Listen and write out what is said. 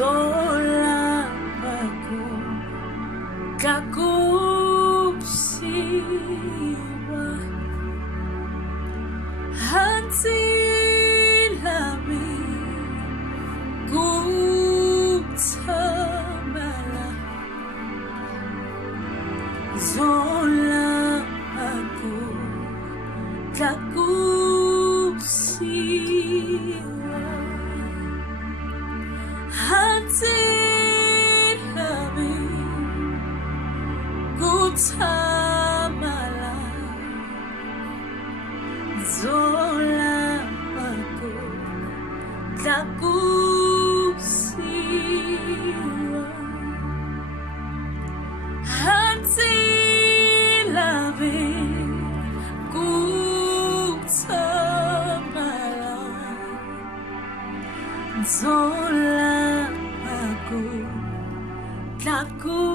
Zola Paco Kakusiwa Hansilami Kutamala Zola Paco Kakusiwa Hansilami Kutamala Zola Paco Kakusiwa Hansilami Kutamala Zola Paco Kakusiwa